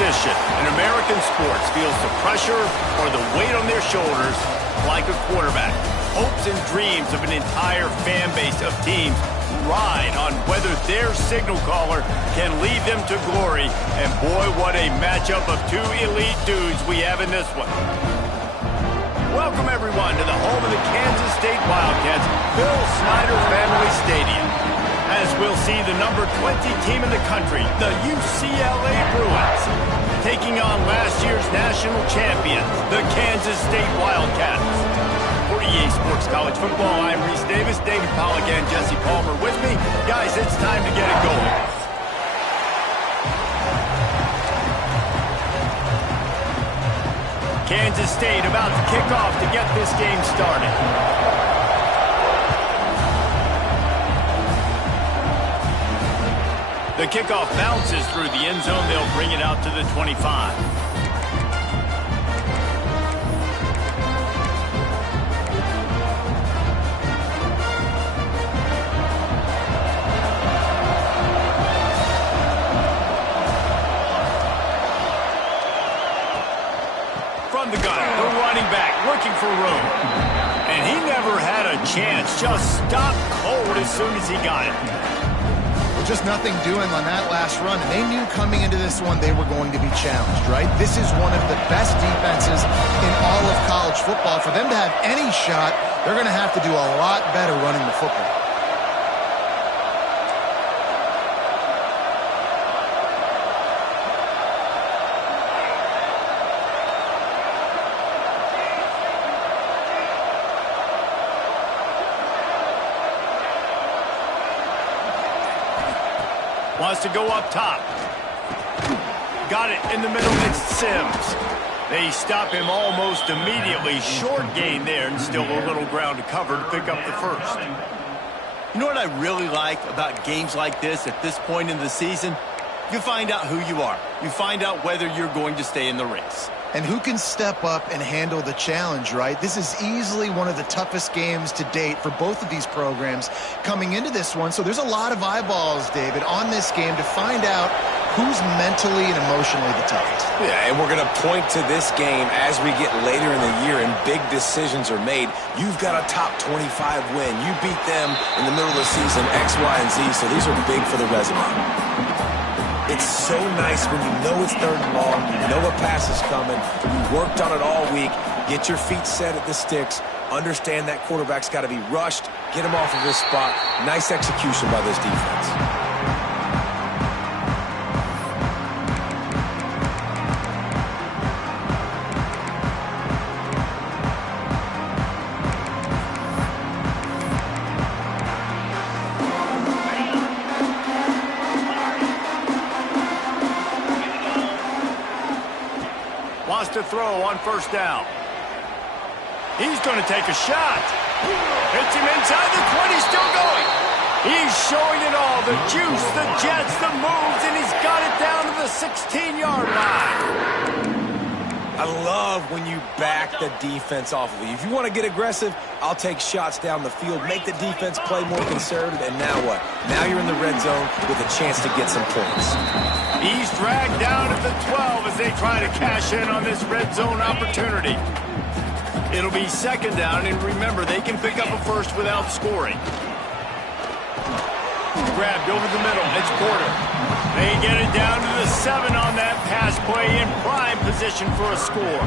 position in American sports feels the pressure or the weight on their shoulders like a quarterback. Hopes and dreams of an entire fan base of teams ride on whether their signal caller can lead them to glory. And boy, what a matchup of two elite dudes we have in this one. Welcome, everyone, to the home of the Kansas State Wildcats, Bill Snyder Family Stadium. As we'll see the number 20 team in the country, the UCLA Bruins, taking on last year's national champions, the Kansas State Wildcats. For EA Sports College Football, I'm Reese Davis, David Pollack, and Jesse Palmer with me. Guys, it's time to get it going. Kansas State about to kick off to get this game started. The kickoff bounces through the end zone. They'll bring it out to the 25. From the gun, the running back looking for room. And he never had a chance. Just stopped cold as soon as he got it. Just nothing doing on that last run, and they knew coming into this one they were going to be challenged, right? This is one of the best defenses in all of college football. For them to have any shot, they're going to have to do a lot better running the football. Wants to go up top. Got it in the middle. It's Sims. They stop him almost immediately. Short gain there and still a little ground to cover to pick up the first. You know what I really like about games like this at this point in the season? You find out who you are. You find out whether you're going to stay in the race. And who can step up and handle the challenge, right? This is easily one of the toughest games to date for both of these programs coming into this one. So there's a lot of eyeballs, David, on this game to find out who's mentally and emotionally the toughest. Yeah, and we're going to point to this game as we get later in the year and big decisions are made. You've got a top 25 win. You beat them in the middle of the season, X, Y, and Z, so these are big for the resume. It's so nice when you know it's third and long, you know a pass is coming, you worked on it all week, get your feet set at the sticks, understand that quarterback's got to be rushed, get him off of his spot. Nice execution by this defense. Wants to throw on first down. He's going to take a shot. Hits him inside the 20, still going. He's showing it all, the juice, the jets, the moves, and he's got it down to the 16-yard line. I love when you back the defense off of you. If you want to get aggressive, I'll take shots down the field, make the defense play more conservative, and now what? Now you're in the red zone with a chance to get some points. He's dragged down at the 12 as they try to cash in on this red zone opportunity. It'll be second down, and remember, they can pick up a first without scoring. Grabbed over the middle. It's Porter. They get it down to the 7 on that pass play in prime position for a score.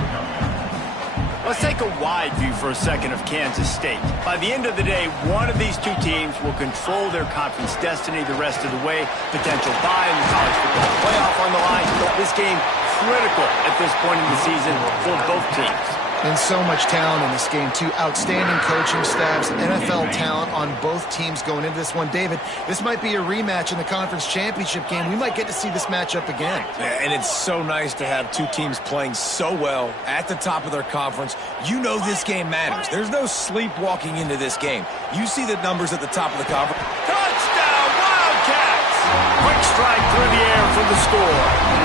Let's take a wide view for a second of Kansas State. By the end of the day, one of these two teams will control their conference destiny the rest of the way. Potential bye in the college football playoff on the line. This game critical at this point in the season for both teams. And so much talent in this game, too. Outstanding coaching staffs, NFL talent on both teams going into this one. David, this might be a rematch in the conference championship game. We might get to see this matchup again. And it's so nice to have two teams playing so well at the top of their conference. You know this game matters. There's no sleepwalking into this game. You see the numbers at the top of the conference. Touchdown, Wildcats! Quick strike through the air for the score.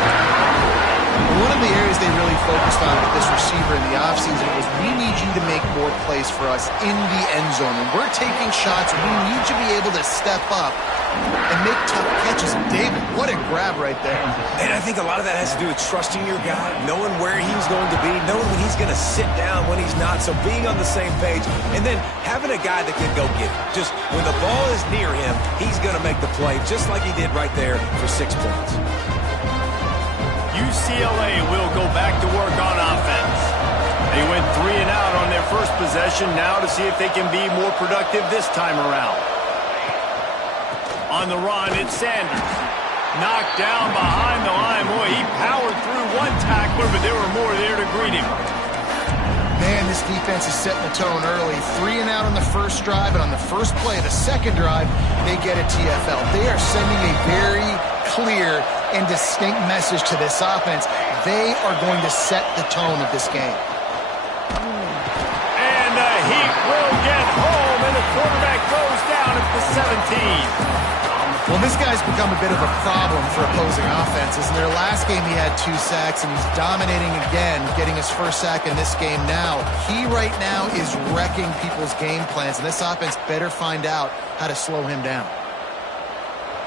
One of the areas they really focused on with this receiver in the offseason was we need you to make more plays for us in the end zone. When we're taking shots, we need you to be able to step up and make tough catches. David, what a grab right there. And I think a lot of that has to do with trusting your guy, knowing where he's going to be, knowing when he's going to sit down, when he's not, so being on the same page, and then having a guy that can go get it. Just when the ball is near him, he's going to make the play, just like he did right there for 6 points. UCLA will go back to work on offense. They went 3 and out on their first possession, now to see if they can be more productive this time around. On the run, it's Sanders. Knocked down behind the line. Boy, he powered through one tackler, but there were more there to greet him. Man, this defense is setting the tone early. 3 and out on the first drive, and on the first play of the second drive, they get a TFL. They are sending a very clear and distinct message to this offense. They are going to set the tone of this game. And the Heat will get home, and the quarterback goes down at the 17. Well, this guy's become a bit of a problem for opposing offenses. In their last game, he had 2 sacks, and he's dominating again, getting his first sack in this game now. He right now is wrecking people's game plans, and this offense better find out how to slow him down.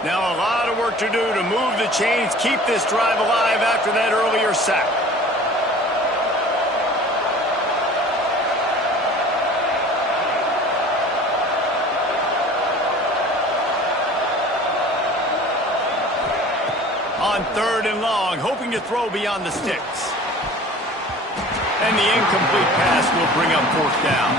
Now a lot of work to do to move the chains, keep this drive alive after that earlier sack. On 3rd and long, hoping to throw beyond the sticks. And the incomplete pass will bring up 4th down.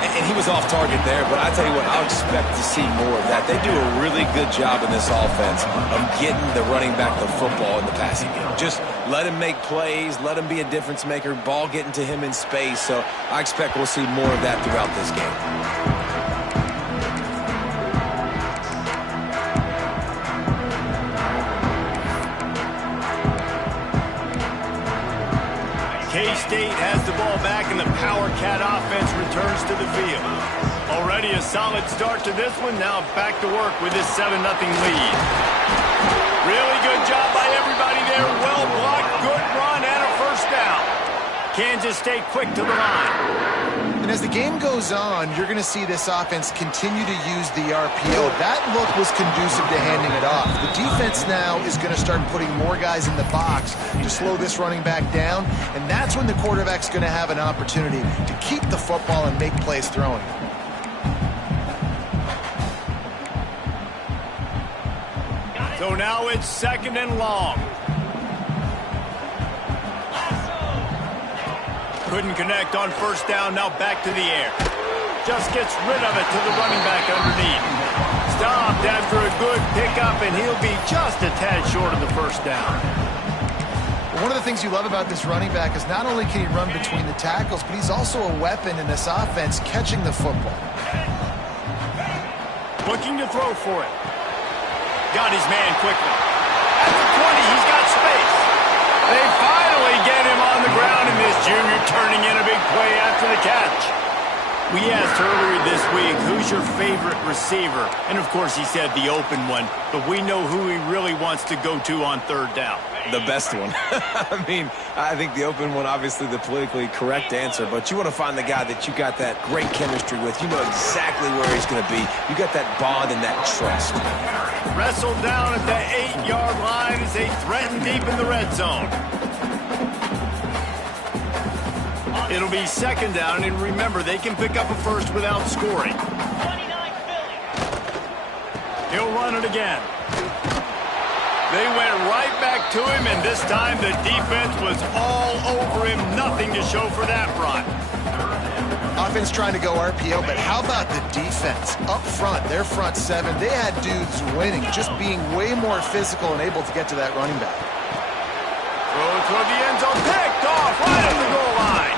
And he was off target there, but I tell you what, I'll expect to see more of that. They do a really good job in this offense of getting the running back the football in the passing game. Just let him make plays, let him be a difference maker, ball getting to him in space. So I expect we'll see more of that throughout this game. K-State has the ball back, and the Power Cat offense returns to the field. Already a solid start to this one. Now back to work with this 7-0 lead. Really good job by everybody there. Well blocked, good run, and a first down. Kansas State quick to the line. And as the game goes on, you're going to see this offense continue to use the RPO. That look was conducive to handing it off. The defense now is going to start putting more guys in the box to slow this running back down, and that's when the quarterback's going to have an opportunity to keep the football and make plays throwing. So now it's 2nd and long. Couldn't connect on first down, now back to the air. Just gets rid of it to the running back underneath. Stopped after a good pickup, and he'll be just a tad short of the first down. One of the things you love about this running back is not only can he run between the tackles, but he's also a weapon in this offense catching the football. Looking to throw for it. Got his man quickly. At the 20, he's got space. They finally get him on the ground, and this junior turning in a big play after the catch. We asked earlier this week, who's your favorite receiver? And, of course, he said the open one, but we know who he really wants to go to on 3rd down. The best one. I mean, I think the open one, obviously the politically correct answer, but you want to find the guy that you got that great chemistry with. You know exactly where he's going to be. You got that bond and that trust. Wrestled down at the 8-yard line as they threaten deep in the red zone. It'll be 2nd down, and remember, they can pick up a first without scoring. He'll run it again. They went right back to him, and this time the defense was all over him. Nothing to show for that run. Offense trying to go RPO, but how about the defense? Up front, their front 7, they had dudes winning, just being way more physical and able to get to that running back. Throw toward the end zone, picked off right at the goal line.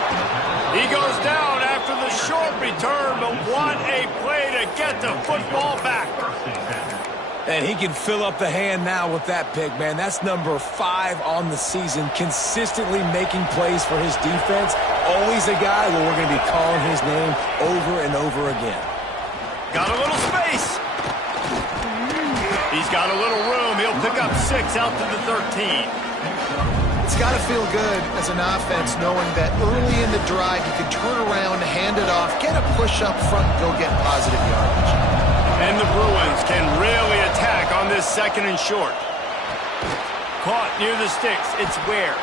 He goes down after the short return, but what a play to get the football back. And he can fill up the hand now with that pick, man. That's number 5 on the season, consistently making plays for his defense. Always a guy where we're going to be calling his name over and over again. Got a little space. He's got a little room. He'll pick up 6 out to the 13. It's got to feel good as an offense knowing that early in the drive you can turn around, hand it off, get a push up front, and go get positive yardage. And the Bruins can really attack on this 2nd and short. Caught near the sticks. It's Ware.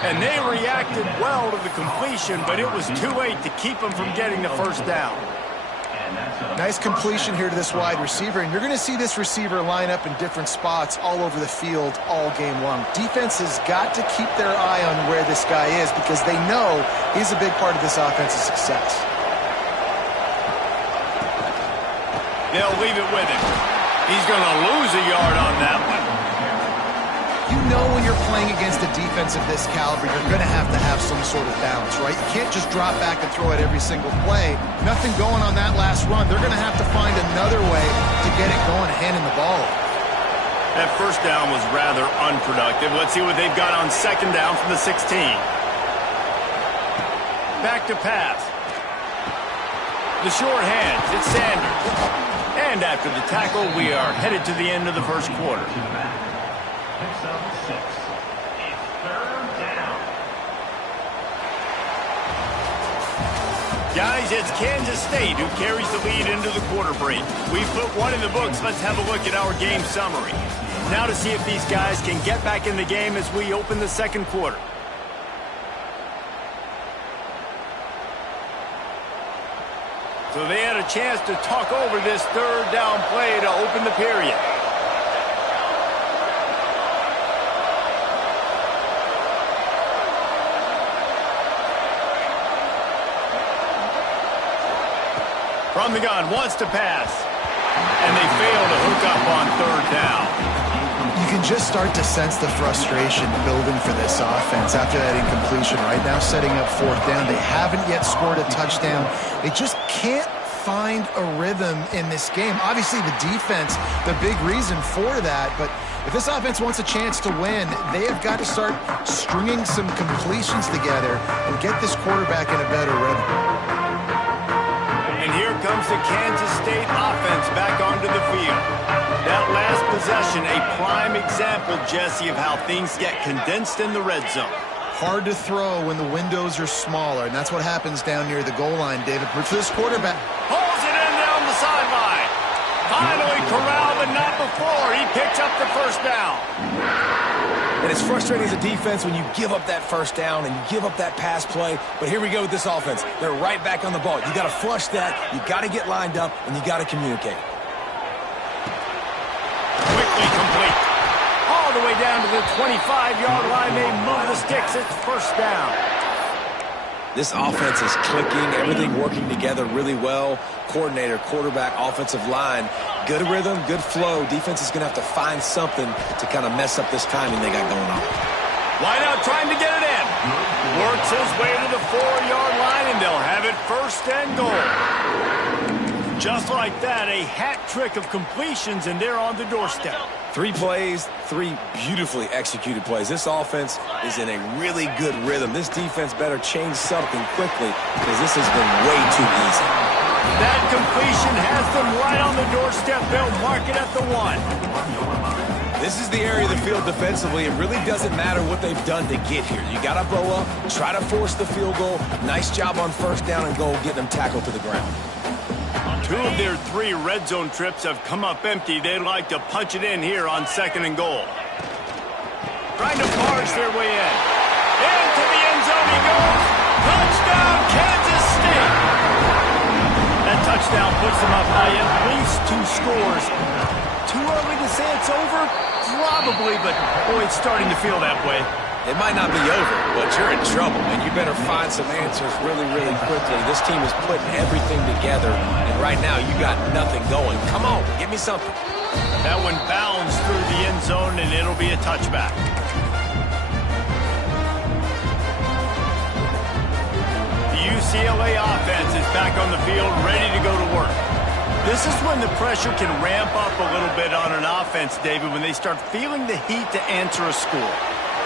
And they reacted well to the completion, but it was too late to keep them from getting the first down. Nice completion here to this wide receiver, and you're going to see this receiver line up in different spots all over the field all game long. Defense has got to keep their eye on where this guy is because they know he's a big part of this offense's success. They'll leave it with him. He's going to lose a yard on that one. You know when you're playing against a defense of this caliber, you're going to have some sort of balance, right? You can't just drop back and throw it every single play. Nothing going on that last run. They're going to have to find another way to get it going, handing the ball off. That first down was rather unproductive. Let's see what they've got on 2nd down from the 16. Back to pass. The short hands. It's Sanders. And after the tackle, we are headed to the end of the first quarter. Guys, it's Kansas State who carries the lead into the quarter break. We've put one in the books. Let's have a look at our game summary. Now to see if these guys can get back in the game as we open the 2nd quarter. So they had a chance to talk over this 3rd down play to open the period. From the gun, wants to pass. And they fail to hook up on 3rd down. You can just start to sense the frustration building for this offense after that incompletion. Right now setting up 4th down. They haven't yet scored a touchdown. They just can't find a rhythm in this game. Obviously the defense, the big reason for that, but if this offense wants a chance to win, they have got to start stringing some completions together and get this quarterback in a better rhythm. And here comes the Kansas State offense back onto the field. That last possession, a prime example, Jesse, of how things get condensed in the red zone. Hard to throw when the windows are smaller, and that's what happens down near the goal line, David. But for this quarterback, pulls it in down the sideline. Finally corralled, but not before. He picks up the first down. And it's frustrating as a defense when you give up that first down and you give up that pass play. But here we go with this offense. They're right back on the ball. You got to flush that. You got to get lined up, and you got to communicate. Quickly complete. All the way down to the 25-yard line. They move the sticks. It's first down. This offense is clicking, everything working together really well. Coordinator, quarterback, offensive line, good rhythm, good flow. Defense is going to have to find something to kind of mess up this timing they got going on. Wide out trying to get it in. Works his way to the 4-yard line, and they'll have it 1st and goal. Just like that, a hat trick of completions, and they're on the doorstep. 3 plays, 3 beautifully executed plays. This offense is in a really good rhythm. This defense better change something quickly because this has been way too easy. That completion has them right on the doorstep. They'll mark it at the 1. This is the area of the field defensively. It really doesn't matter what they've done to get here. You got to bow up, try to force the field goal. Nice job on 1st down and goal, getting them tackled to the ground. 2 of their 3 red zone trips have come up empty. They'd like to punch it in here on 2nd and goal. Trying to barge their way in. Into the end zone he goes. Touchdown, Kansas State. That touchdown puts them up by at least 2 scores. Too early to say it's over? Probably, but boy, it's starting to feel that way. It might not be over, but you're in trouble, and you better find some answers really, really quickly. This team is putting everything together, and right now you got nothing going. Come on, give me something. That one bounds through the end zone, and it'll be a touchback. The UCLA offense is back on the field, ready to go to work. This is when the pressure can ramp up a little bit on an offense, David, when they start feeling the heat to answer a score.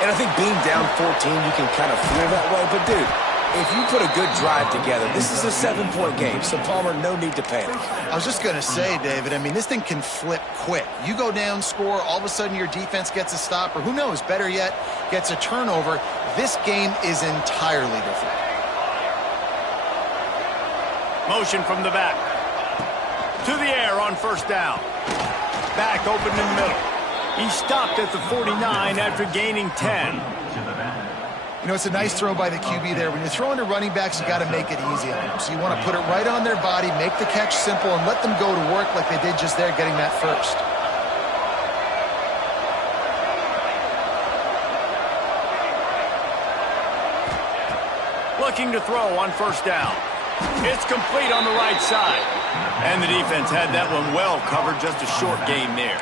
And I think being down 14, you can kind of feel that way. But, dude, If you put a good drive together, this is a 7-point game, so Palmer, no need to panic. I was just going to say, David, I mean, this thing can flip quick. You go down, score, all of a sudden your defense gets a stop, or who knows, better yet, gets a turnover. This game is entirely different. Motion from the back. To the air on first down. Back open in the middle. He stopped at the 49 after gaining 10. You know, it's a nice throw by the QB there. When you're throwing to running backs, you got to make it easy on them. So you want to put it right on their body, make the catch simple, and let them go to work like they did just there, getting that first. Looking to throw on first down. It's complete on the right side. And the defense had that one well covered, just a short gain there.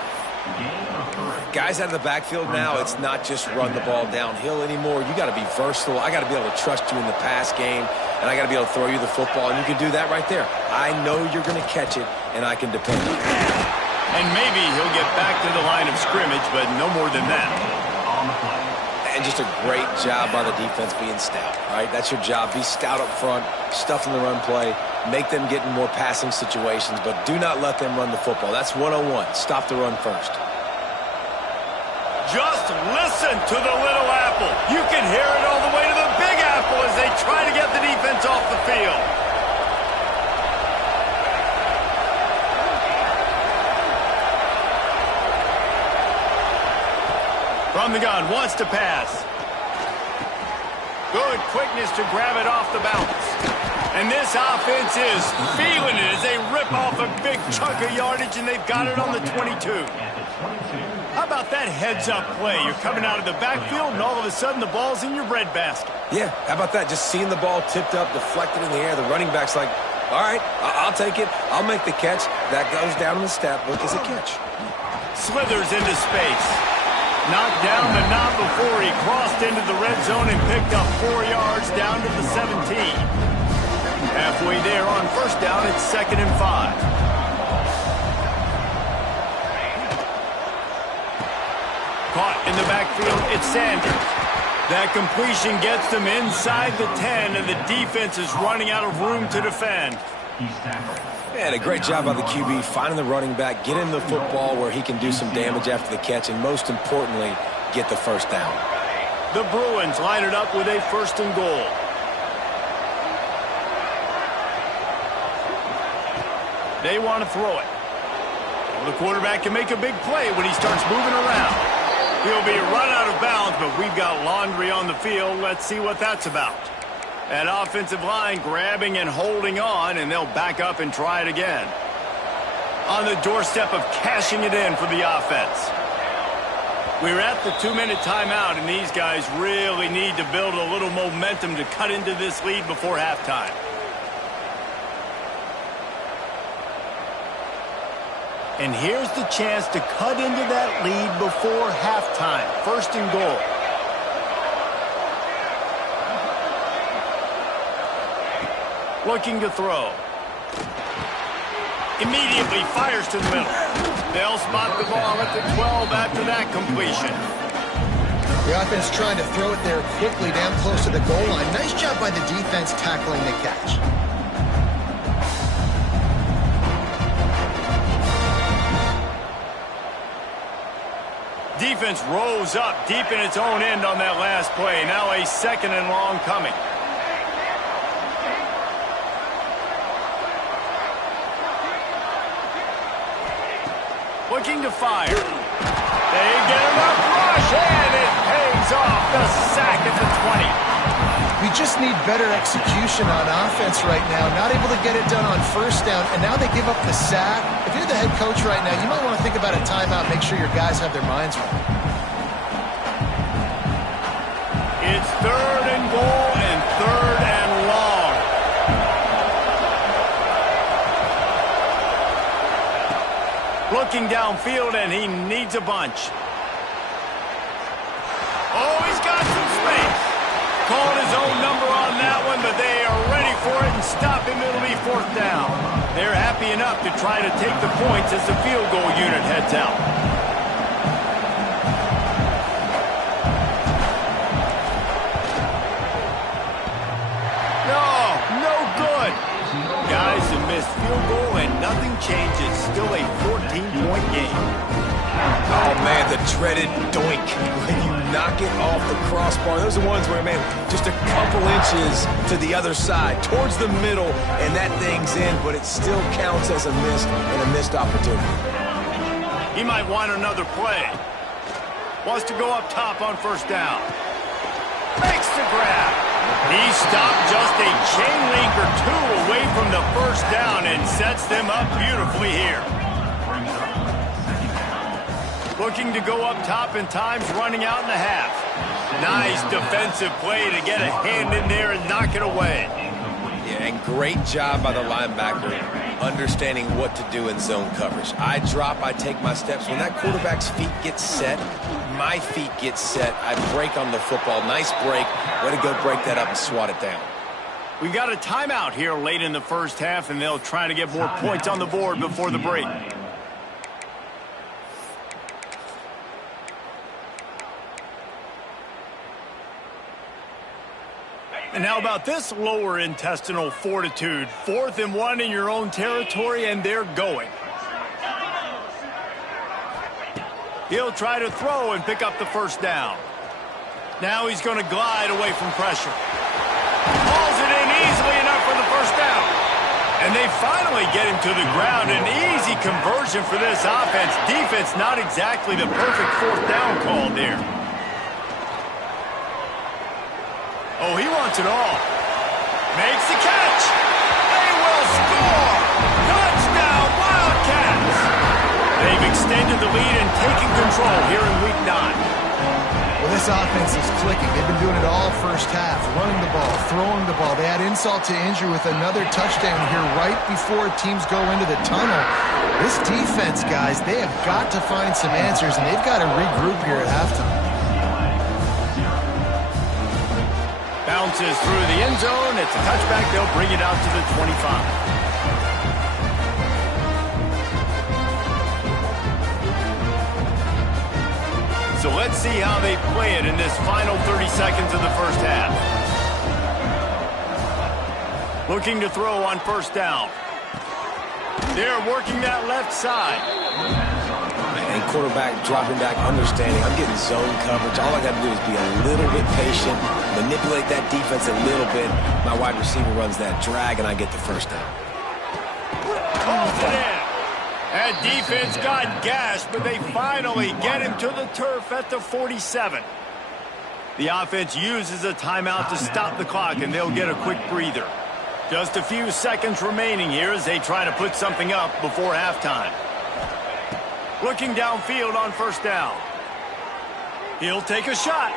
Guys out of the backfield now, it's not just run the ball downhill anymore. You got to be versatile. I got to be able to trust you in the pass game, and I got to be able to throw you the football, and you can do that right there. I know you're going to catch it, and I can depend on it. And maybe he'll get back to the line of scrimmage, but no more than that. And just a great job by the defense being stout, right? That's your job. Be stout up front, stuff in the run play, make them get in more passing situations, but do not let them run the football. That's 101. Stop the run first. Just listen to the little apple. You can hear it all the way to the big apple as they try to get the defense off the field. From the gun, wants to pass. Good quickness to grab it off the bounce. And this offense is feeling it as they rip off a big chunk of yardage, and they've got it on the 22. How about that heads-up play? You're coming out of the backfield, and all of a sudden the ball's in your breadbasket. Yeah, how about that? Just seeing the ball tipped up, deflected in the air. The running back's like, all right, I'll take it. I'll make the catch. That goes down in the stat book as a catch. Slithers into space. Knocked down the knob before he crossed into the red zone and picked up 4 yards down to the 17. Halfway there on first down, it's 2nd and 5. Caught in the backfield, it's Sanders. That completion gets them inside the 10, and the defense is running out of room to defend. And a great job by the QB finding the running back, get him the football where he can do some damage after the catch, and most importantly, get the first down. The Bruins line it up with a 1st and goal. They want to throw it. Well, the quarterback can make a big play when he starts moving around. He'll be run out of bounds, but we've got laundry on the field. Let's see what that's about. That offensive line grabbing and holding on, and they'll back up and try it again. On the doorstep of cashing it in for the offense. We're at the 2-minute timeout, and these guys really need to build a little momentum to cut into this lead before halftime. And here's the chance to cut into that lead before halftime. 1st and goal. Looking to throw. Immediately fires to the middle. They'll spot the ball at the 12 after that completion. The offense trying to throw it there quickly down close to the goal line. Nice job by the defense tackling the catch. Defense rose up deep in its own end on that last play. Now a 2nd and long coming. Looking to fire. They get enough rush, and it pays off. The sack at the 20. We just need better execution on offense right now. Not able to get it done on first down, and now they give up the sack. If you're the head coach right now, you might want to think about a timeout, make sure your guys have their minds right. It's 3rd and goal and 3rd and long. Looking downfield, and he needs a bunch. Oh, he's got some space. Called his own number on that one, but they are ready for it and stop him. It'll be 4th down. They're happy enough to try to take the points as the field goal unit heads out. field goal, and nothing changes. Still a 14-point game. Oh, man, the dreaded doink. When you knock it off the crossbar, those are ones where, man, just a couple inches to the other side, towards the middle, and that thing's in, but it still counts as a miss and a missed opportunity. He might want another play. Wants to go up top on first down. Makes the grab. He stopped just a chain link or two away from the first down and sets them up beautifully here. Looking to go up top, and time's running out in the half. Nice defensive play to get a hand in there and knock it away. Yeah, and great job by the linebacker understanding what to do in zone coverage. I drop, I take my steps. When that quarterback's feet get set, my feet get set, I break on the football. Nice break. Way to go break that up and swat it down. We've got a timeout here late in the first half, and they'll try to get more points on the board before the break. And how about this lower intestinal fortitude? 4th and 1 in your own territory, and they're going. He'll try to throw and pick up the first down. Now he's going to glide away from pressure. Hauls it in easily enough for the first down. And they finally get him to the ground. An easy conversion for this offense. Defense not exactly the perfect 4th down call there. Oh, he wants it all. Makes the catch. They will score. Touchdown, Wildcats. They've extended the lead and taken control here in Week 9. Well, this offense is clicking. They've been doing it all first half, running the ball, throwing the ball. They had insult to injury with another touchdown here right before teams go into the tunnel. This defense, guys, they have got to find some answers, and they've got to regroup here at halftime. Bounces through the end zone. It's a touchback. They'll bring it out to the 25. So let's see how they play it in this final 30 seconds of the first half. Looking to throw on first down. They're working that left side. And quarterback dropping back, understanding I'm getting zone coverage. All I got to do is be a little bit patient, manipulate that defense a little bit. My wide receiver runs that drag, and I get the first down. Calls it in. That defense got gashed, but they finally get him to the turf at the 47. The offense uses a timeout to stop the clock, and they'll get a quick breather. Just a few seconds remaining here as they try to put something up before halftime. Looking downfield on first down. He'll take a shot.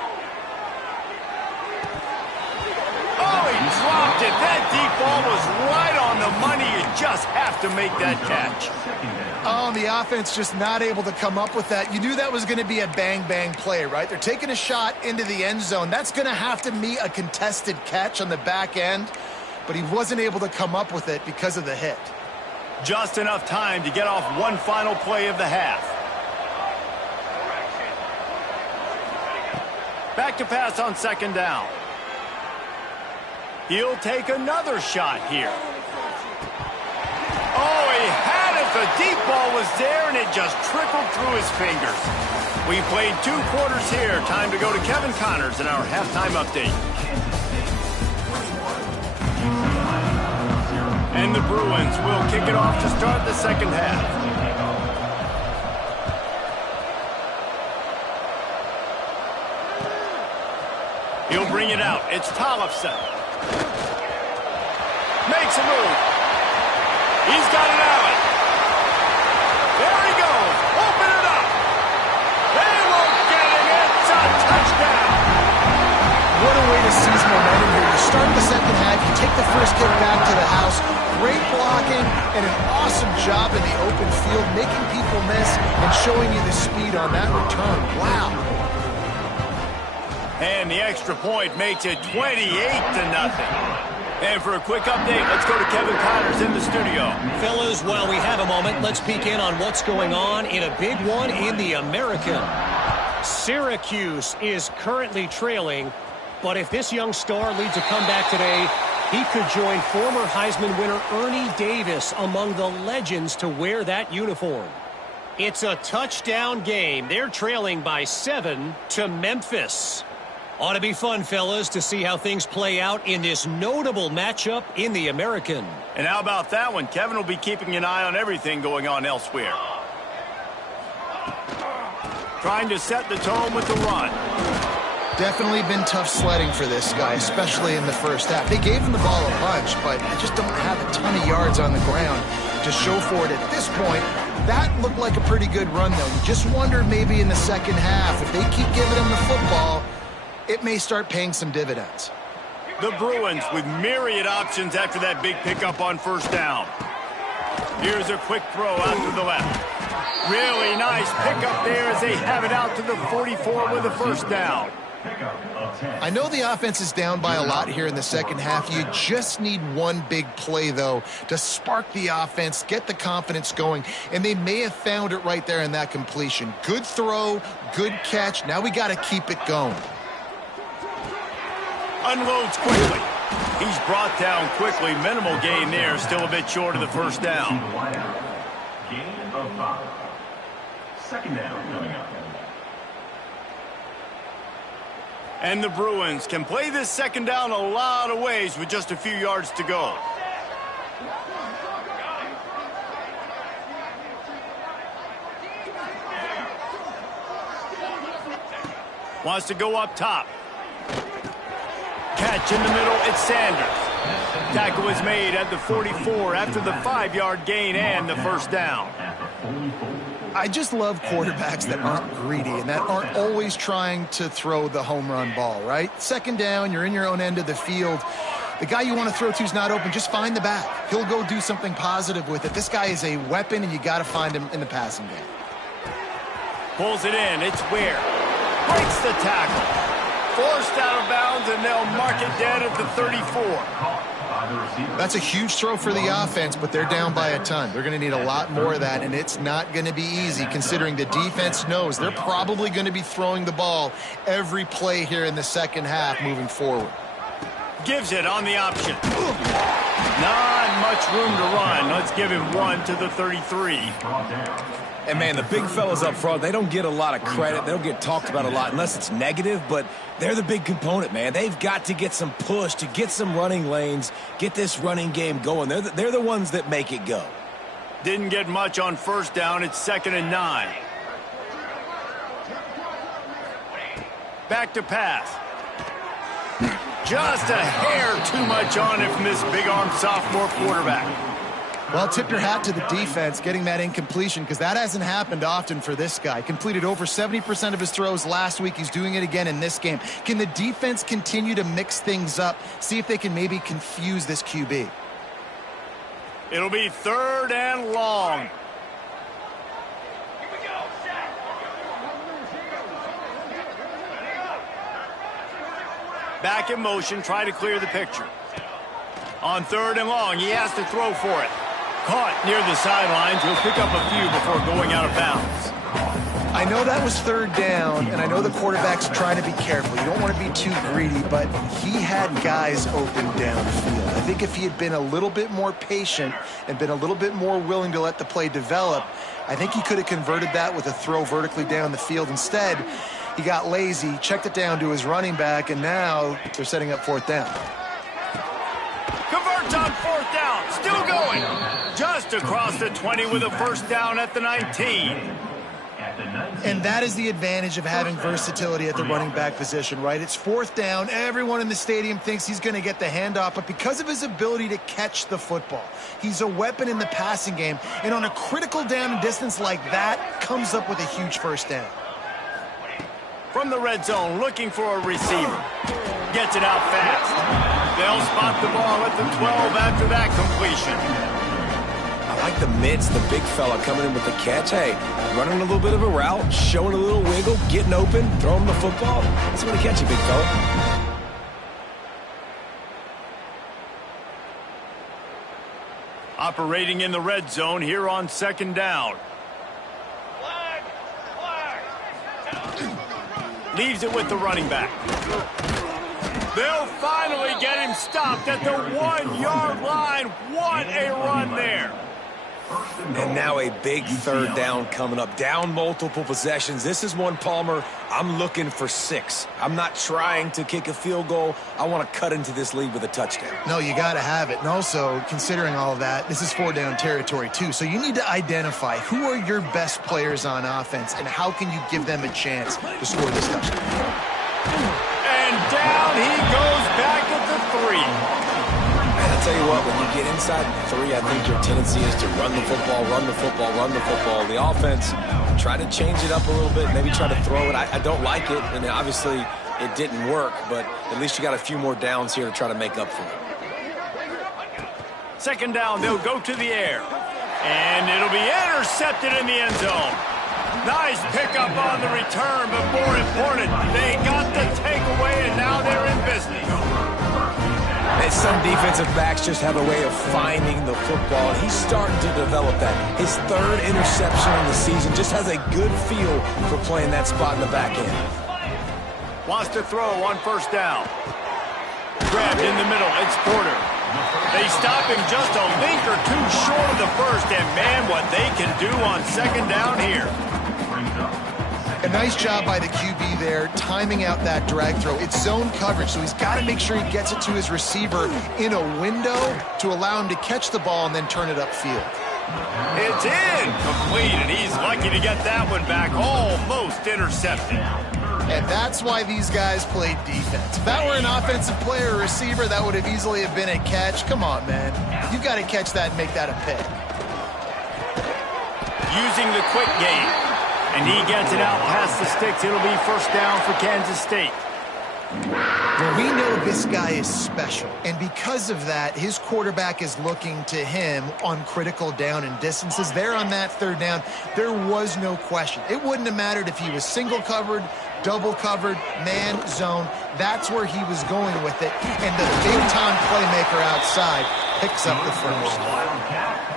Oh, he dropped it. That deep ball was right on the money. You just have to make that catch. Oh, the offense just not able to come up with that. You knew that was going to be a bang-bang play, right? They're taking a shot into the end zone. That's going to have to be a contested catch on the back end, but he wasn't able to come up with it because of the hit. Just enough time to get off one final play of the half. Back to pass on second down. He'll take another shot here. Oh, he had it. The deep ball was there, and it just trickled through his fingers. We played 2 quarters here. Time to go to Kevin Connors in our halftime update. And the Bruins will kick it off to start the second half. He'll bring it out. It's Tollefson. Makes a move. He's got an alley. There he goes. Open it up. They won't get him. It's a touchdown. What a way to seize momentum here. You start the second half, you take the first kick back to the house. Great blocking and an awesome job in the open field, making people miss and showing you the speed on that return. Wow. And the extra point makes it 28-0. And for a quick update, let's go to Kevin Connors in the studio. Fellas, while we have a moment, let's peek in on what's going on in a big one in the American. Syracuse is currently trailing, but if this young star leads a comeback today, He could join former Heisman winner Ernie Davis among the legends to wear that uniform. It's a touchdown game. They're trailing by 7 to Memphis. Ought to be fun, fellas, to see how things play out in this notable matchup in the American. And how about that one? Kevin will be keeping an eye on everything going on elsewhere. Trying to set the tone with the run. Definitely been tough sledding for this guy, especially in the first half. They gave him the ball a bunch, but they just don't have a ton of yards on the ground to show for it at this point. That looked like a pretty good run, though. You just wondered maybe in the second half, if they keep giving him the football, it may start paying some dividends. The Bruins with myriad options after that big pickup on first down. Here's a quick throw out to the left. Really nice pickup there as they have it out to the 44 with a first down. I know the offense is down by a lot here in the second half. You just need one big play, though, to spark the offense, get the confidence going, and they may have found it right there in that completion. Good throw, good catch. Now we got to keep it going. Unloads quickly. He's brought down quickly. Minimal gain there. Still a bit short of the first down. Gain of 5. Second down coming up. And the Bruins can play this second down a lot of ways with just a few yards to go. Wants to go up top. Catch in the middle, it's Sanders. Tackle is made at the 44 after the 5-yard gain and the first down. I just love quarterbacks that aren't greedy and that aren't always trying to throw the home run ball, right? Second down, you're in your own end of the field. The guy you want to throw to is not open. Just find the back. He'll go do something positive with it. This guy is a weapon, and you got to find him in the passing game. Pulls it in. It's Ware. Breaks the tackle. Forced out of bounds, and they'll mark it dead at the 34. That's a huge throw for the offense, but they're down by a ton. They're going to need a lot more of that, and it's not going to be easy considering the defense knows they're probably going to be throwing the ball every play here in the second half moving forward. Gives it on the option. Not much room to run. Let's give him one to the 33. And, man, the big fellas up front, they don't get a lot of credit. They don't get talked about a lot unless it's negative, but they're the big component, man. They've got to get some push, to get some running lanes, get this running game going. They're the ones that make it go. Didn't get much on first down. It's 2nd and 9. Back to pass. Just a hair too much on it from this big-arm sophomore quarterback. Well, tip your hat to the defense getting that incompletion because that hasn't happened often for this guy. Completed over 70% of his throws last week. He's doing it again in this game. Can the defense continue to mix things up? See if they can maybe confuse this QB. It'll be 3rd and long. Back in motion, try to clear the picture. On 3rd and long, he has to throw for it. Caught near the sidelines. He'll pick up a few before going out of bounds. I know that was 3rd down, and I know the quarterback's trying to be careful. You don't want to be too greedy, but he had guys open downfield. I think if he had been a little bit more patient and been a little bit more willing to let the play develop, I think he could have converted that with a throw vertically down the field. Instead, he got lazy, checked it down to his running back, and now they're setting up 4th down. Converts on 4th down. Still going. Just across the 20 with a first down at the 19. And that is the advantage of having versatility at the running back position, right? It's 4th down. Everyone in the stadium thinks he's going to get the handoff, but because of his ability to catch the football, he's a weapon in the passing game. And on a critical down and distance like that, comes up with a huge first down. From the red zone, looking for a receiver. Gets it out fast. They'll spot the ball at the 12 after that completion. I like the mitts, the big fella coming in with the catch. Hey, running a little bit of a route, showing a little wiggle, getting open, throwing the football. That's going to catch you, big fella. Operating in the red zone here on 2nd down. Leaves it with the running back. They'll finally get him stopped at the 1-yard line. What a run there. And now a big third down coming up. Down multiple possessions. This is one, Palmer, I'm looking for 6. I'm not trying to kick a field goal. I want to cut into this lead with a touchdown. No, you got to have it. And also, considering all of that, this is 4-down territory too. So you need to identify who are your best players on offense and how can you give them a chance to score this touchdown. And down he goes back at the 3. And I'll tell you what, when you get inside 3, I think your tendency is to run the football, run the football, run the football. The offense, try to change it up a little bit, maybe try to throw it. I don't like it, and obviously it didn't work, but at least you got a few more downs here to try to make up for it. 2nd down, they'll go to the air. And it'll be intercepted in the end zone. Nice pickup on the return, but more important, they got the takeaway, and now they're in business. And some defensive backs just have a way of finding the football. He's starting to develop that. His 3rd interception of the season, just has a good feel for playing that spot in the back end. Wants to throw on 1st down. Grabbed in the middle, it's Porter. They stop him just a link or 2 short of the 1st, and man, what they can do on 2nd down here. A nice job by the QB there, timing out that drag throw. It's zone coverage, so he's got to make sure he gets it to his receiver in a window to allow him to catch the ball and then turn it upfield. It's incomplete, and he's lucky to get that one back, almost intercepted. And that's why these guys play defense. If that were an offensive player or receiver, that would have easily have been a catch. Come on, man. You've got to catch that and make that a pick. Using the quick game. And he gets it out past the sticks. It'll be 1st down for Kansas State. Well, we know this guy is special. And because of that, his quarterback is looking to him on critical down and distances. There on that 3rd down, there was no question. It wouldn't have mattered if he was single covered, double covered, man, zone. That's where he was going with it. And the big-time playmaker outside picks up the 1st.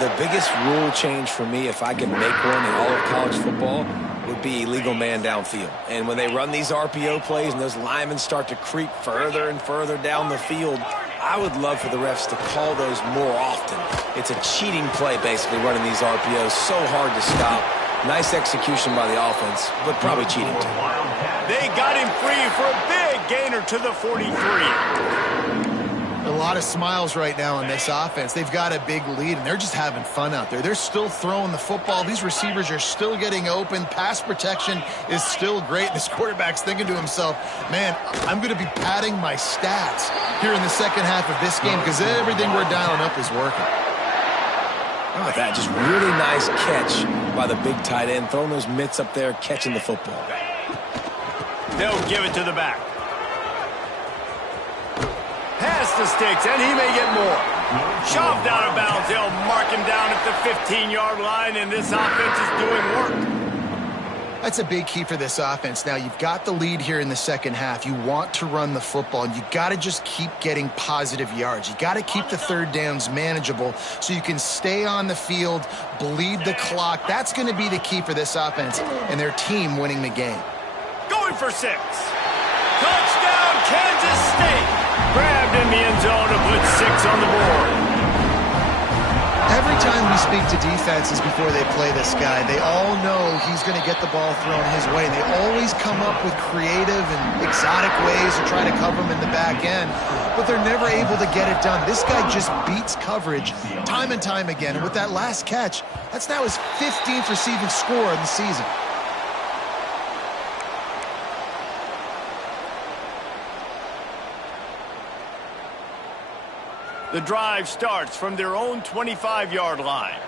The biggest rule change for me, if I could make one in all of college football, would be illegal man downfield. And when they run these RPO plays and those linemen start to creep further and further down the field, I would love for the refs to call those more often. It's a cheating play, basically, running these RPOs. So hard to stop. Nice execution by the offense, but probably cheating too. They got him free for a big gainer to the 43. A lot of smiles right now on this offense. They've got a big lead, and they're just having fun out there. They're still throwing the football. These receivers are still getting open. Pass protection is still great. This quarterback's thinking to himself, man, I'm going to be padding my stats here in the 2nd half of this game because everything we're dialing up is working. How about that? Just really nice catch by the big tight end, throwing those mitts up there, catching the football. They'll give it to the back. Past the sticks, and he may get more. Shoved out of bounds. They'll mark him down at the 15-yard line, and this offense is doing work. That's a big key for this offense. Now, you've got the lead here in the 2nd half. You want to run the football, and you got to just keep getting positive yards. You got to keep the 3rd downs manageable so you can stay on the field, bleed the clock. That's going to be the key for this offense and their team winning the game. Going for 6. Touchdown, Kansas State. Grabbed in the end zone to put 6 on the board. Every time we speak to defenses before they play this guy, they all know he's going to get the ball thrown his way. They always come up with creative and exotic ways to try to cover him in the back end, but they're never able to get it done. This guy just beats coverage time and time again, and with that last catch, that's now his 15th receiving score in the season. The drive starts from their own 25-yard line.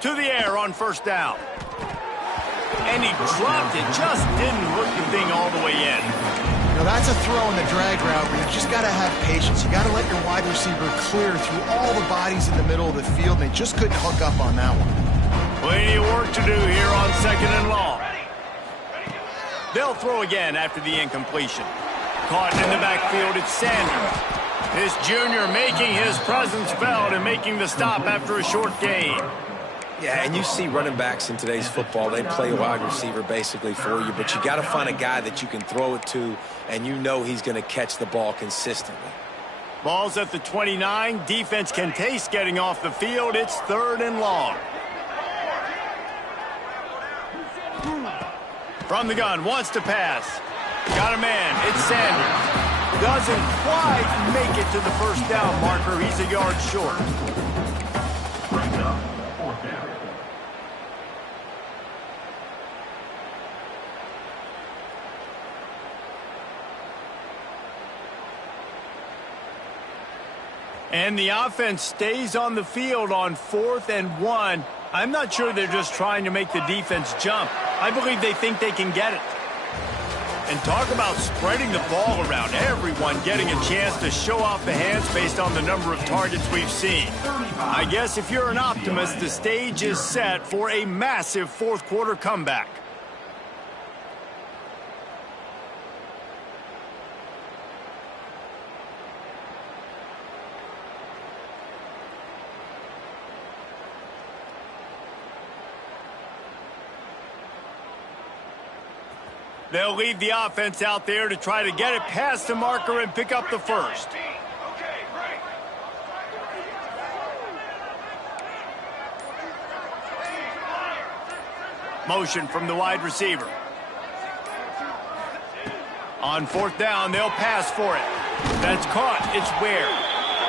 To the air on 1st down. And he dropped it, just didn't hook the thing all the way in. Now that's a throw in the drag route where you just got to have patience. You got to let your wide receiver clear through all the bodies in the middle of the field, and they just couldn't hook up on that one. Plenty of work to do here on 2nd and long. They'll throw again after the incompletion. Caught in the backfield, it's Sanders. This junior making his presence felt and making the stop after a short gain. Yeah, and you see running backs in today's football, they play a wide receiver basically for you, but you got to find a guy that you can throw it to, and you know he's going to catch the ball consistently. Ball's at the 29. Defense can taste getting off the field. It's 3rd and long. From the gun, wants to pass. Got a man. It's Sanders. Doesn't quite make it to the first down marker. He's a yard short. Brings up 4th down. And the offense stays on the field on 4th and 1. I'm not sure they're just trying to make the defense jump. I believe they think they can get it. And talk about spreading the ball around. Everyone getting a chance to show off the hands based on the number of targets we've seen. I guess if you're an optimist, the stage is set for a massive 4th quarter comeback. They'll leave the offense out there to try to get it past the marker and pick up the first. Motion from the wide receiver. On 4th down, they'll pass for it. That's caught. It's Ware.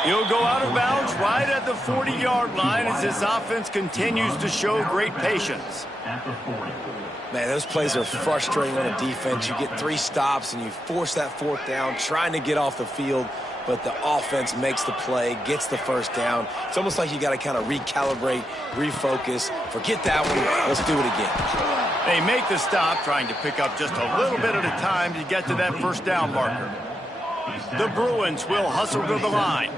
He'll go out of bounds right at the 40-yard line as this offense continues to show great patience. At the 40. Man, those plays are frustrating on a defense. You get 3 stops and you force that 4th down, trying to get off the field, but the offense makes the play, gets the first down. It's almost like you got to kind of recalibrate, refocus, forget that one, let's do it again. They make the stop, trying to pick up just a little bit at a time to get to that first down marker. The Bruins will hustle to the line.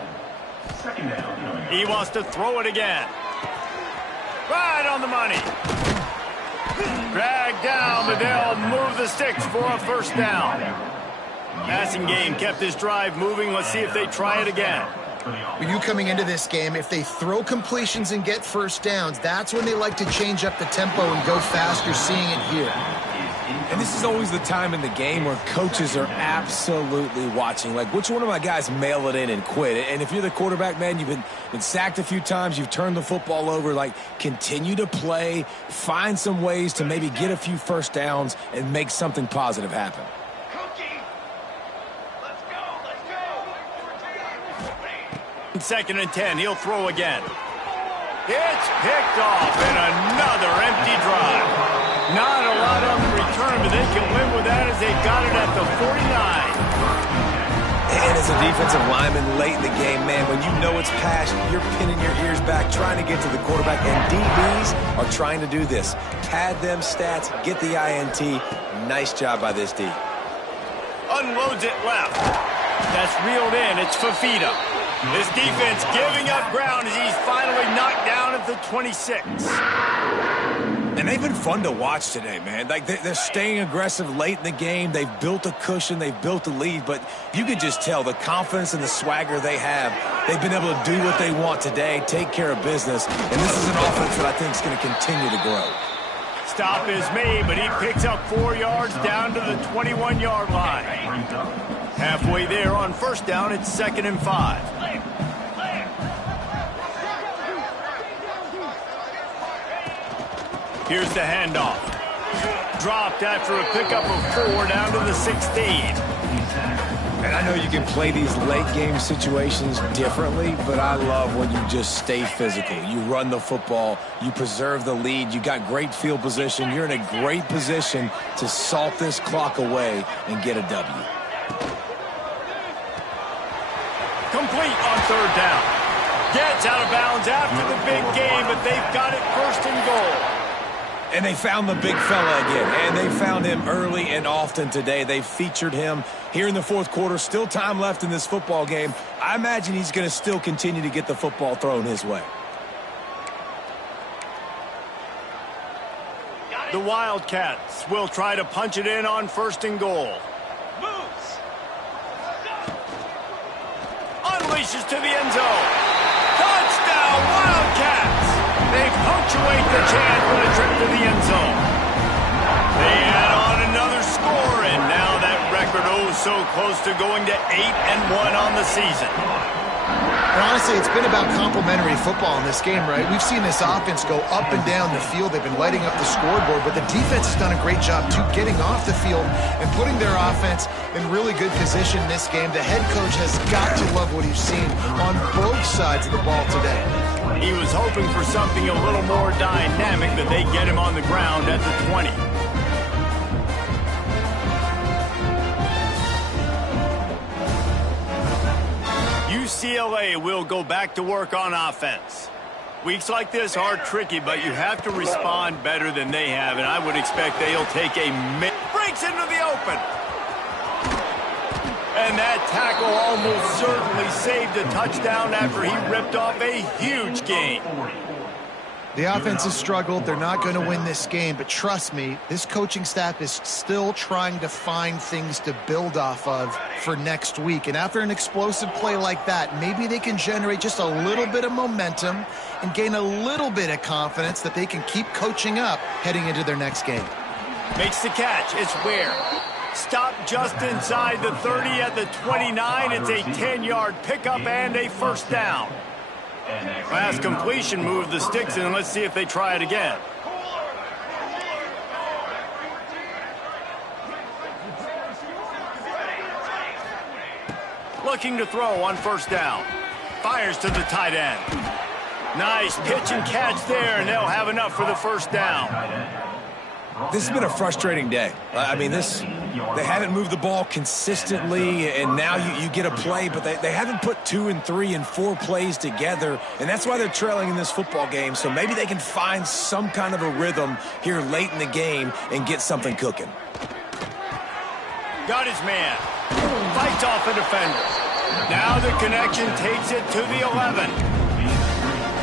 2nd down. He wants to throw it again. Right on the money. Dragged down, but they'll move the sticks for a first down. Passing game kept this drive moving. Let's see if they try it again. When you coming into this game, if they throw completions and get first downs, that's when they like to change up the tempo and go fast. You're seeing it here. And this is always the time in the game where coaches are absolutely watching. Like, which one of my guys mail it in and quit? And if you're the quarterback, man, you've been sacked a few times, you've turned the football over, like, continue to play, find some ways to maybe get a few first downs and make something positive happen. 2nd and 10, he'll throw again. It's picked off and another empty drive. Not a lot on the return, but they can live with that as they got it at the 49. And as a defensive lineman late in the game, man, when you know it's past, you're pinning your ears back, trying to get to the quarterback, and DBs are trying to do this. Pad them stats, get the INT. Nice job by this D. Unloads it left. That's reeled in. It's Fafita. This defense giving up ground as he's finally knocked down at the 26. And they've been fun to watch today, man. Like, they're staying aggressive late in the game. They've built a cushion. They've built a lead. But you could just tell the confidence and the swagger they have. They've been able to do what they want today, take care of business. And this is an offense that I think is going to continue to grow. Stop is made, but he picks up 4 yards down to the 21-yard line. Halfway there on first down, it's 2nd and 5. Here's the handoff. Dropped after a pickup of 4 down to the 16. And I know you can play these late game situations differently, but I love when you just stay physical. You run the football, you preserve the lead, you got great field position, you're in a great position to salt this clock away and get a W. Complete on 3rd down. Gets out of bounds after the big game, but they've got it 1st and goal. And they found the big fella again, and they found him early and often today. They featured him here in the 4th quarter. Still time left in this football game. I imagine he's going to still continue to get the football thrown his way. The Wildcats will try to punch it in on 1st and goal. Unleashes to the end zone. Touchdown, Wildcats! They punctuate await the chance for the trip to the end zone. They add on another score, and now that record so close to going to 8-1 on the season. And honestly, it's been about complementary football in this game, right? We've seen this offense go up and down the field. They've been lighting up the scoreboard, but the defense has done a great job, too, getting off the field and putting their offense in really good position in this game. The head coach has got to love what he's seen on both sides of the ball today. He was hoping for something a little more dynamic, that they get him on the ground at the 20. UCLA will go back to work on offense. Weeks like this are tricky, but you have to respond better than they have, and I would expect they'll take a breaks into the open. And that tackle almost certainly saved a touchdown after he ripped off a huge gain. The offense has struggled. They're not going to win this game, but trust me, this coaching staff is still trying to find things to build off of for next week. And after an explosive play like that, maybe they can generate just a little bit of momentum and gain a little bit of confidence that they can keep coaching up heading into their next game. Makes the catch. It's Ware. Stop just inside the 30 at the 29. It's a 10-yard pickup and a first down. Last completion moved the sticks in. Let's see if they try it again. Looking to throw on first down. Fires to the tight end. Nice pitch and catch there, and they'll have enough for the first down. This has been a frustrating day. I mean, they haven't moved the ball consistently, and now you get a play, but they haven't put 2 and 3 and 4 plays together, and that's why they're trailing in this football game. So maybe they can find some kind of a rhythm here late in the game and get something cooking. Got his man. Fights off a defender. Now the connection takes it to the 11.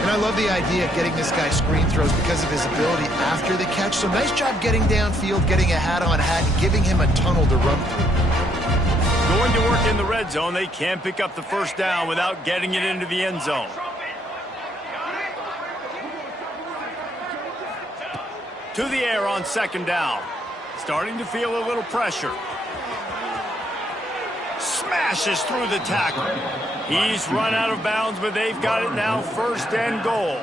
And I love the idea of getting this guy screen throws because of his ability after the catch. So nice job getting downfield, getting a hat-on-hat, and giving him a tunnel to run through. Going to work in the red zone. They can't pick up the first down without getting it into the end zone. To the air on second down. Starting to feel a little pressure. Smashes through the tackle. He's run out of bounds, but they've got it now, first and goal.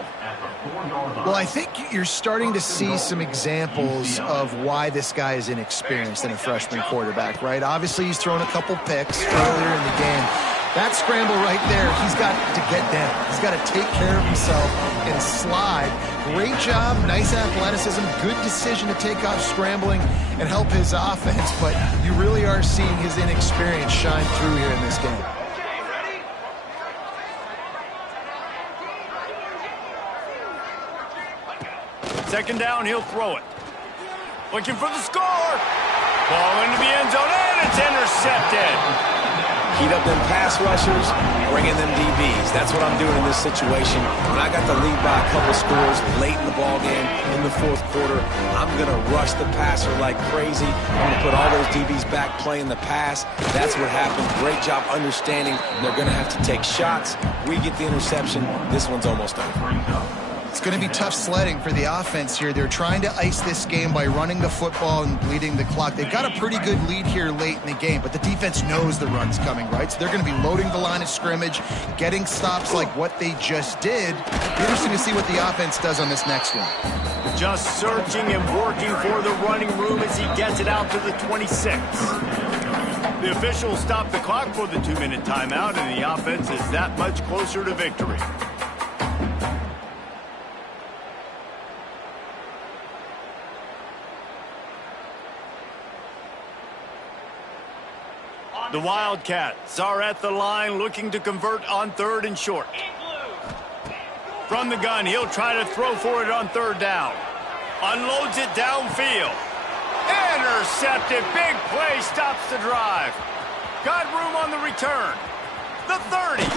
Well, I think you're starting to see some examples of why this guy is inexperienced in a freshman quarterback, right? Obviously, he's thrown a couple picks earlier in the game. That scramble right there, he's got to get down. He's got to take care of himself and slide. Great job, nice athleticism, good decision to take off scrambling and help his offense, but you really are seeing his inexperience shine through here in this game. Second down, he'll throw it. Looking for the score. Ball into the end zone, and it's intercepted. Heat up them pass rushers, bringing them DBs. That's what I'm doing in this situation. When I got the lead by a couple scores late in the ball game, in the fourth quarter, I'm going to rush the passer like crazy. I'm going to put all those DBs back playing the pass. That's what happened. Great job understanding they're going to have to take shots. We get the interception. This one's almost over. It's going to be tough sledding for the offense here. They're trying to ice this game by running the football and bleeding the clock. They've got a pretty good lead here late in the game, but the defense knows the run's coming, right? So they're going to be loading the line of scrimmage, getting stops like what they just did. Interesting to see what the offense does on this next one. Just searching and working for the running room as he gets it out to the 26. The officials stop the clock for the 2-minute timeout, and the offense is that much closer to victory. The Wildcats are at the line looking to convert on third and short. From the gun, he'll try to throw for it on third down. Unloads it downfield. Intercepted. Big play stops the drive. Got room on the return. The 30.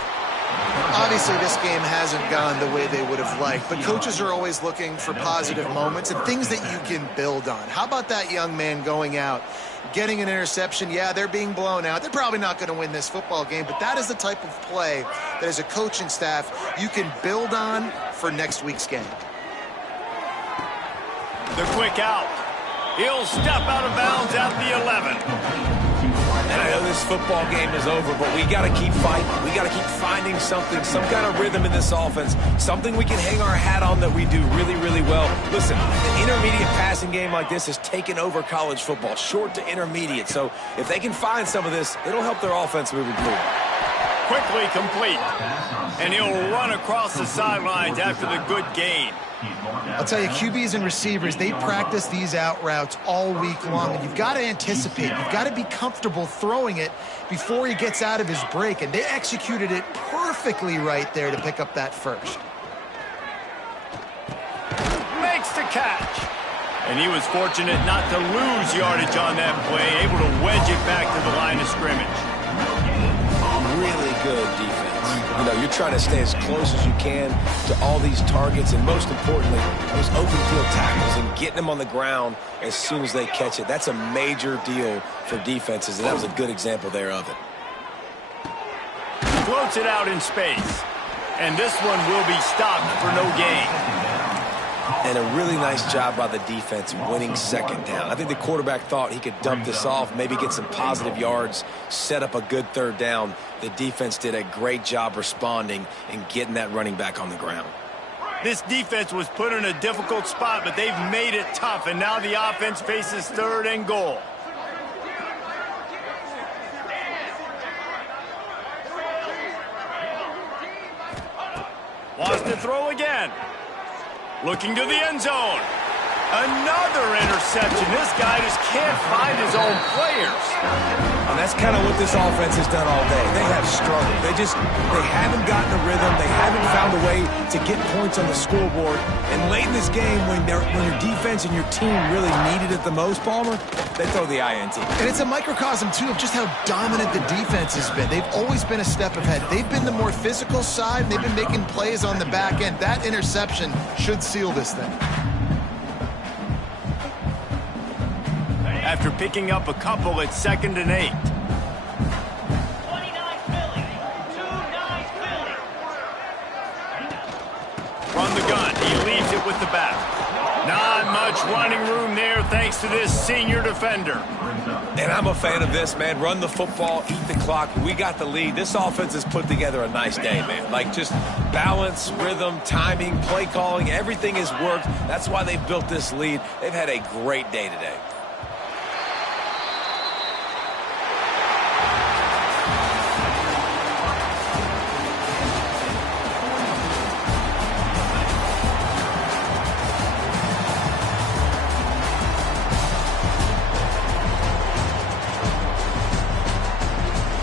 Obviously, this game hasn't gone the way they would have liked, but coaches are always looking for positive moments and things that you can build on. How about that young man going out, getting an interception? Yeah, they're being blown out. They're probably not going to win this football game, but that is the type of play that as a coaching staff you can build on for next week's game. The quick out. He'll step out of bounds at the 11. And I know this football game is over, but we got to keep fighting. We got to keep finding something, some kind of rhythm in this offense, something we can hang our hat on that we do really, really well. Listen, an intermediate passing game like this has taken over college football, short to intermediate. So if they can find some of this, it'll help their offense moving forward. Quickly complete. And he'll run across the sidelines after the good gain. I'll tell you, QBs and receivers, they practice these out routes all week long, and you've got to anticipate. You've got to be comfortable throwing it before he gets out of his break, and they executed it perfectly right there to pick up that first. Makes the catch. And he was fortunate not to lose yardage on that play, able to wedge it back to the line of scrimmage. Really good defense. You know, you're trying to stay as close as you can to all these targets, and most importantly, those open field tackles and getting them on the ground as soon as they catch it. That's a major deal for defenses, and that was a good example there of it. Floats it out in space. And this one will be stopped for no gain. And a really nice job by the defense winning second down. I think the quarterback thought he could dump this off, maybe get some positive yards, set up a good third down. The defense did a great job responding and getting that running back on the ground. This defense was put in a difficult spot, but they've made it tough, and now the offense faces 3rd and goal. Wants to throw again. Looking to the end zone. Another interception. This guy just can't find his own players. And that's kind of what this offense has done all day. They have struggled. They haven't gotten a rhythm. They haven't found a way to get points on the scoreboard. And late in this game, when your defense and your team really needed it the most, Palmer, they throw the INT. And it's a microcosm, too, of just how dominant the defense has been. They've always been a step ahead. They've been the more physical side. They've been making plays on the back end. That interception should seal this thing. After picking up a couple at 2nd and 8. From the gun, he leaves it with the back. Not much running room there thanks to this senior defender. And I'm a fan of this, man. Run the football, eat the clock. We got the lead. This offense has put together a nice day, man. Like just balance, rhythm, timing, play calling, everything has worked. That's why they've built this lead. They've had a great day today.